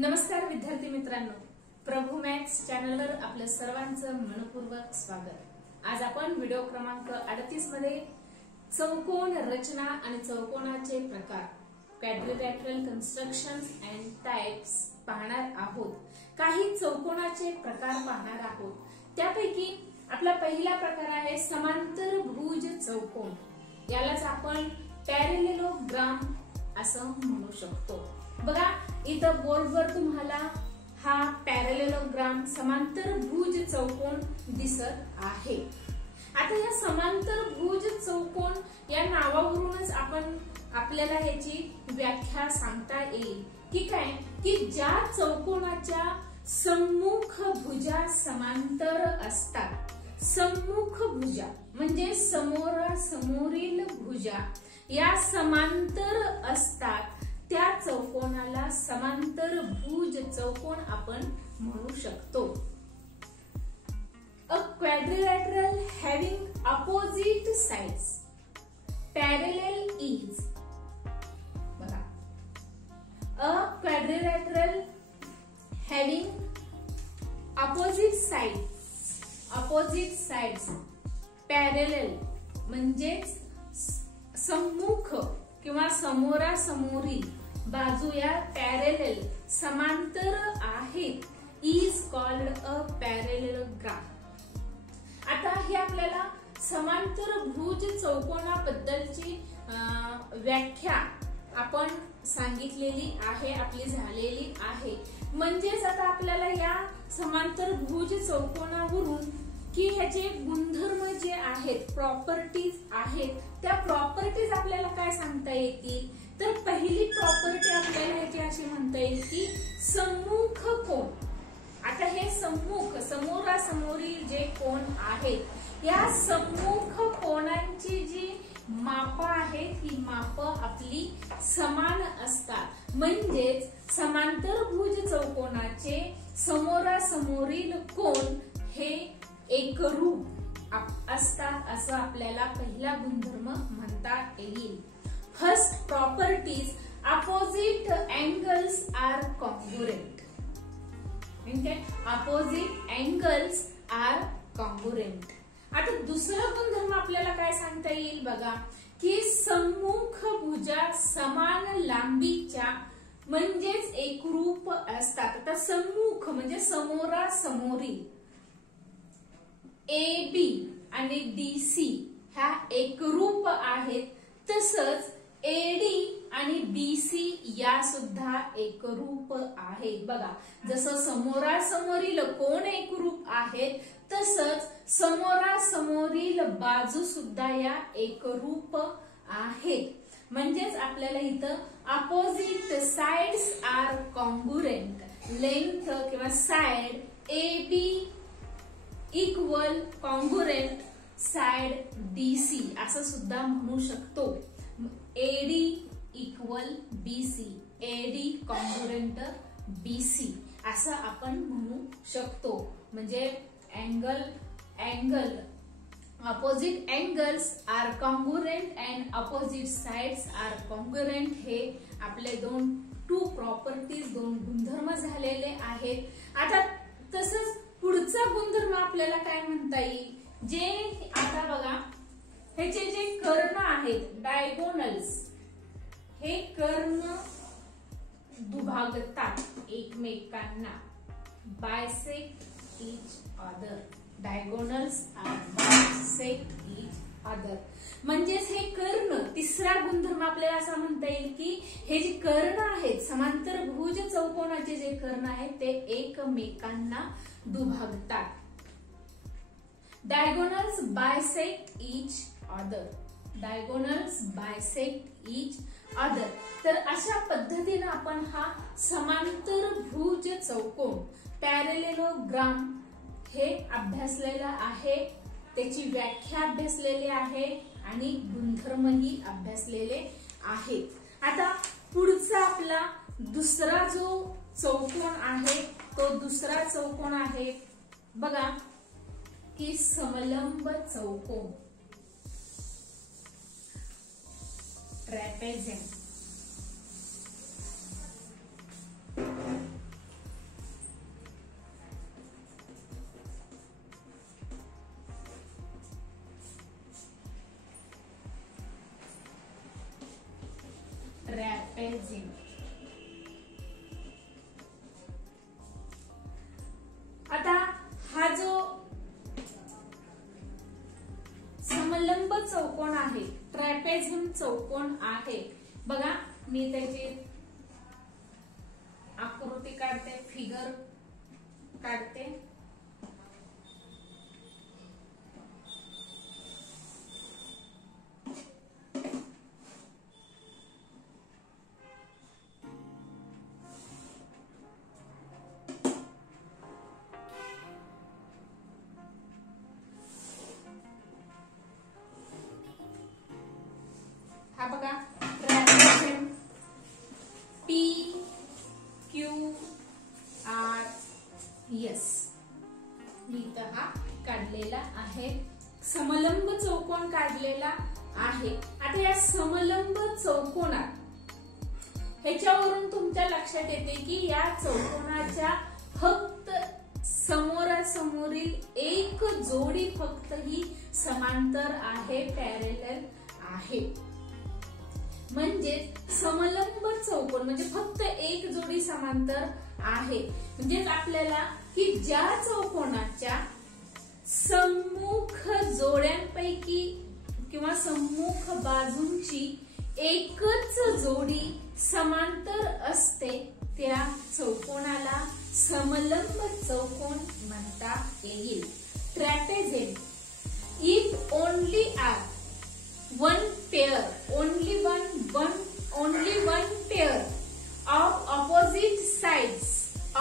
नमस्कार विद्यार्थी मित्रांनो, प्रभू मॅथ्स चॅनलवर आपलं सर्वांचं मनपूर्वक स्वागत। आज आपण व्हिडिओ क्रमांक 38 मध्ये चौकोन रचना आणि चौकोनाचे प्रकार, क्वाड्रिलॅटरल कन्स्ट्रक्शन्स अँड टाइप्स पाहणार आहोत। काही चौकोनाचे प्रकार पाहणार आहोत। त्यापैकी आपला पहिला प्रकार आहे समांतरभुज चौकोन। यालाच आपण पॅरेलेलोग्राम असं म्हणू शकतो। बघा इथं बोर्डवर तुम्हाला हा पॅरेलेलोग्राम समांतरभुज चौकोन दिसत आहे। आता या समांतरभुज चौकोन या नावावरूनच आपल्याला याची व्याख्या सांगता येईल की काय, की ज्या चौकोनाच्या सम्मुख भुजा समांतर असतात। सम्मुख भुजा म्हणजे समोरासमोरील भुजा या समांतर असतात, त्या चौकोनाला समांतरभुज चौकोन आपण म्हणू शकतो। A quadrilateral having opposite sides parallel is, बघा, a quadrilateral having opposite sides parallel म्हणजेच सम्मुख किंवा समोरासमोरी बाजू या पॅरेलल समांतर आहेत, इज कॉल्ड अ पॅरेलेलोग्राम। आता हे आपल्याला समांतरभुज चौकोनाबद्दलची व्याख्या आपण सांगितलेली आहे, आपली झालेली आहे। म्हणजेच आता आपल्याला या समांतरभुज चौकोनावरून की ह्याचे गुणधर्म जे आहेत, प्रॉपर्टीज आहेत, त्या प्रॉपर्टीज आपल्याला काय सांगता येतील, तर पहिली प्रॉपर्टी आपल्याला ह्याची अशी म्हणता येईल की सम्मुख कोन। आता हे सम्मुख समोरासमोरी जे कोन आहेत, या सम्मुख कोनांची जी माप आहेत, ही माप आपली समान असतात। म्हणजेच समांतरभुज चौकोनाचे समोरासमोरील कोन हे एकरूप असतात, असं आपल्याला पहिला गुणधर्म म्हणता येईल। First properties, opposite angles are congruent. म्हणजे अपोजिट एंगल्स आर कॉन्ग्रुएंट। आता दुसरा गुणधर्म आपल्याला काय सांगता येईल बघा, की सम्मुख भुजा समान लांबीच्या म्हणजेच एकरूप असतात। आता सम्मुख म्हणजे समोरासमोरी, AB आणि DC ह्या एकरूप आहेत, तसंच AD आणि BC या सुद्धा एकरूप आहेत। बघा, जसं समोरासमोरील कोन एकरूप आहेत, तसंच समोरासमोरील बाजू सुद्धा या एकरूप आहेत। म्हणजेच आपल्याला इथं opposite sides are congruent, length किंवा side AB equal congruent side DC असं सुद्धा म्हणू शकतो। AD equal BC, AD congruent BC असं आपण म्हणू शकतो। म्हणजे angle opposite angles are congruent and opposite sides are congruent हे आपले टू प्रॉपर्टीज, दोन गुणधर्म झालेले आहेत। आता तसंच पुढचा गुणधर्म आपल्याला काय म्हणता येईल, जे आता बघा ह्याचे जे कर्ण आहेत, डायगोनल्स, हे कर्ण दुभागतात एकमेकांना, bisect each other. Diagonals are bisect each other म्हणजेच हे कर्ण, तिसरा गुणधर्म आपल्याला असा म्हणता येईल की हे जे कर्ण आहेत, समांतरभुज चौकोनाचे जे कर्ण आहेत, ते एकमेकांना दुभागतात। Diagonals bisect each other, diagonals bisect each other. तर अशा पद्धतीने आपण हा समांतरभुज चौकोन पॅरेलेलोग्राम हे अभ्यासलेला आहे, त्याची व्याख्या अभ्यासलेली आहे आणि गुणधर्मही अभ्यासलेले आहेत। आता पुढचा आपला दुसरा जो चौकोन आहे, तो दुसरा चौकोन आहे बघा की समलंब चौकोन, ट्रॅपेझियम। ट्रॅपेझियम. आता हा जो समलंब चौकोन आहे, ट्रॅपेझियम चौकोन आहे बघा, मी त्याची आकृती काढते, फिगर काढते. हा बघा ट्रॅपेझियम PQRS मी इथं हा काढलेला आहे, समलंब चौकोन काढलेला आहे. आता या समलंब चौकोनात ह्याच्यावरून तुमच्या लक्षात येते की या चौकोनाच्या फक्त समोरासमोरील एक जोडी फक्त ही समांतर आहे, पॅरेलल आहे. म्हणजे समलंब चौकोन म्हणजे फक्त एक जोडी समांतर आहे. म्हणजे आपल्याला की ज्या चौकोनाच्या सम्मुख जोड्यांपैकी किंवा सम्मुख बाजूंची एकच जोडी समांतर असते त्या चौकोनाला समलंब चौकोन म्हणता येईल. Trapezium if only are one pair, only one pair of opposite sides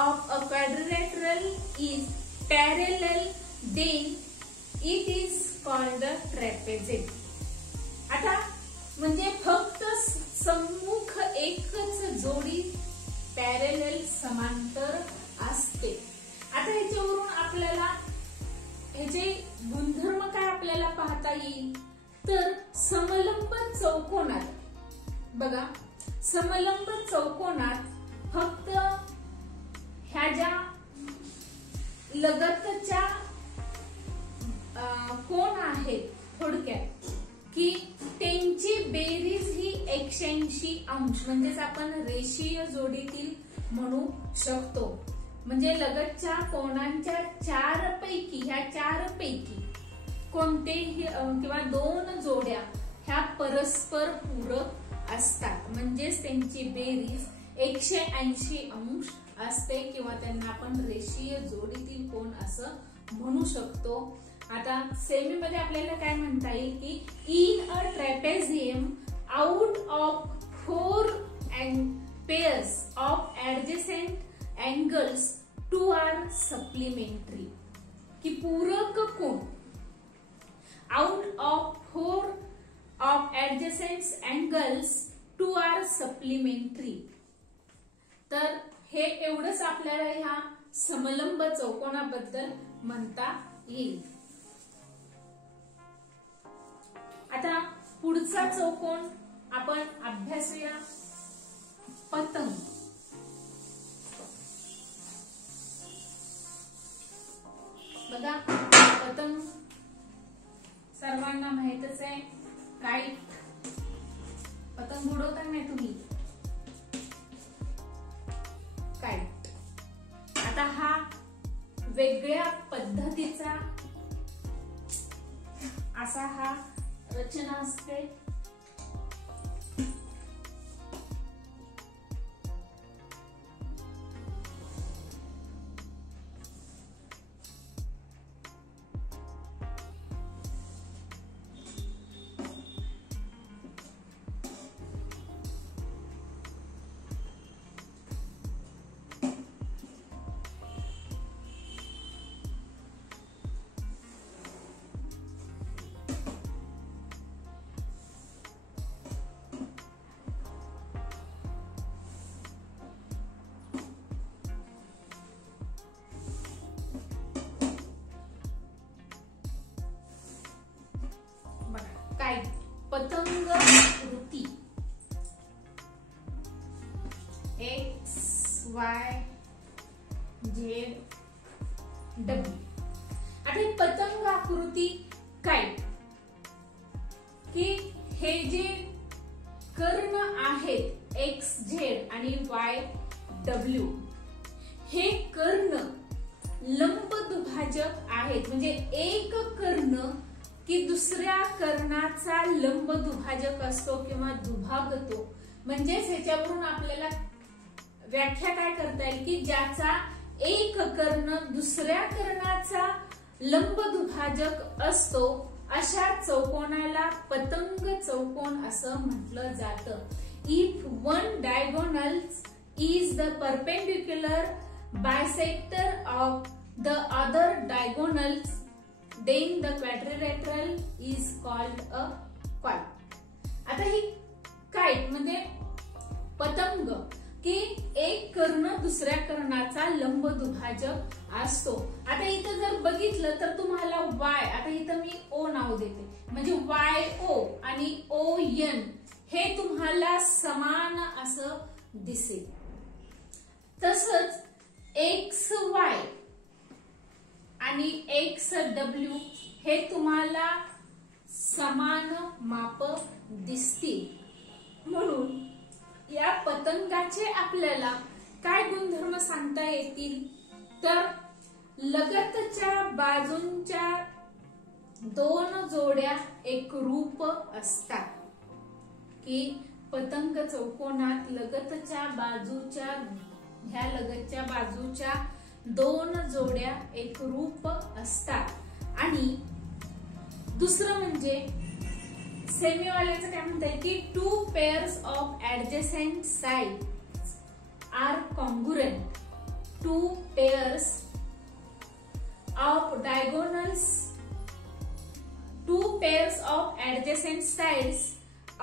of a quadrilateral is parallel, then it is called a trapezium. आता म्हणजे फक्त सम्मुख एकच जोडी पॅरेलल समांतर असते. आता ह्याच्यावरून आपल्याला ह्याचे गुणधर्म काय आपल्याला पाहता येईल तर समलंब चौकोनात बघा, समलंब चौकोनात फक्त ह्या ज्या लगतच्या कोण आहेत थोडक्यात की त्यांची बेरीज ही 180 अंश म्हणजेच आपण रेषीय जोडीतील म्हणू शकतो. म्हणजे लगतच्या कोणांच्या ह्या चार पैकी कोणतेही किंवा दोन जोड्या ह्या परस्पर पूरक असतात, म्हणजेच त्यांची बेरीज 180 अंश असते किंवा त्यांना आपण रेषीय जोडीतील कोण असं म्हणू शकतो. आता सेमी मध्ये आपल्याला काय म्हणता येईल की in a trapezium out of 4 pairs of adjacent angles 2 are supplementary. की पूरक कोण out of 4 of adjacent angles 2 are supplementary. तर हे एवढंच आपल्याला ह्या समलंब चौकोनाबद्दल म्हणता येईल. आता पुढचा चौकोन आपण अभ्यासूया, पतंग. बघा पतंग सर्वांना माहितच आहे, काईट. पतंग उडवता नाही तुम्ही, काईट. आता हा वेगळ्या पद्धतीचा असा हा रचना असते. काय पतंग कृती XYZ W. आता ही पतंग आकृती काय की हे जे कर्ण आहेत XZ आणि YW हे कर्ण लंब दुभाजक आहेत. म्हणजे एक कर्ण की दुसऱ्या कर्णाचा लंब दुभाजक असतो किंवा दुभागतो. म्हणजेच ह्याच्यावरून आपल्याला व्याख्या काय करता येईल की ज्याचा एक कर्ण दुसऱ्या कर्णाचा लंब दुभाजक असतो अशा चौकोनाला पतंग चौकोन असं म्हटलं जातं. If one diagonal is the perpendicular bisector of the other diagonals then the quadrilateral is called a kite. आता ही काइट म्हणजे पतंग की एक कर्ण दुसऱ्या कर्णाचा लंब दुभाजक असतो. आता इथं जर बघितलं तर तुम्हाला Y, आता इथं मी O नाव देते, म्हणजे YO आणि ON हे तुम्हाला समान असं दिसेल. तसंच XY आणि XW हे तुम्हाला समान माप दिसतील. म्हणून या पतंगाचे आपल्याला काय गुणधर्म सांगता येतील तर लगतच्या बाजूंच्या दोन जोड्या एकरूप असतात. की पतंग चौकोनात लगतच्या बाजूच्या दोन जोड्या एकरूप असतात. आणि दुसरं म्हणजे सेमीवाल्याचं काय म्हणताय की 2 pairs of adjacent sides are congruent. 2 pairs of diagonals, 2 pairs of adjacent sides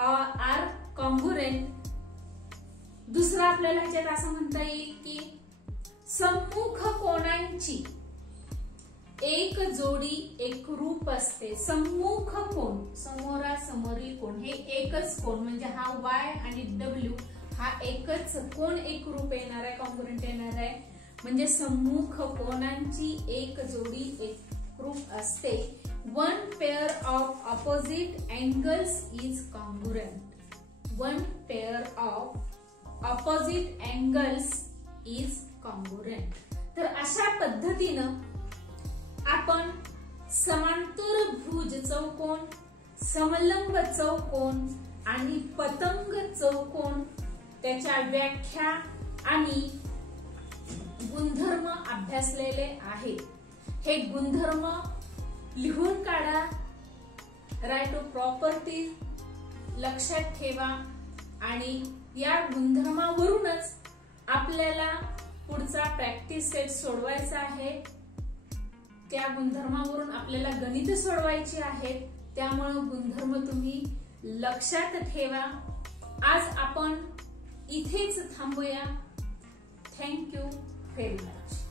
are congruent. दुसरं आपल्याला ह्याच्यात असं म्हणता येईल की सम्मुख कोणांची एक जोडी एकरूप असते. सम्मुख कोण, समोरासमोरील कोण हे एकच कोण, म्हणजे हा Y आणि W हा एकच कोण एकरूप येणार आहे, कॉन्ग्रुएंट येणार आहे. म्हणजे सम्मुख कोणांची एक जोडी एकरूप असते. 1 pair of opposite angles is congruent. 1 pair of opposite angles is congruent. तर अशा पद्धतीनं आपण समांतरभुज चौकोन, समलंब चौकोन आणि पतंग चौकोन त्याच्या व्याख्या आणि गुणधर्म अभ्यासलेले आहेत. हे गुणधर्म लिहून काढा, राईट टू प्रॉपर्टी लक्षात ठेवा आणि या गुणधर्मावरूनच आपल्याला पुढचा प्रॅक्टिस सेट सोडवायचा आहे. त्या गुणधर्मावरून आपल्याला गणित सोडवायची आहेत. त्यामुळे गुणधर्म तुम्ही लक्षात ठेवा. आज आपण इथेच थांबूया. Thank you very much.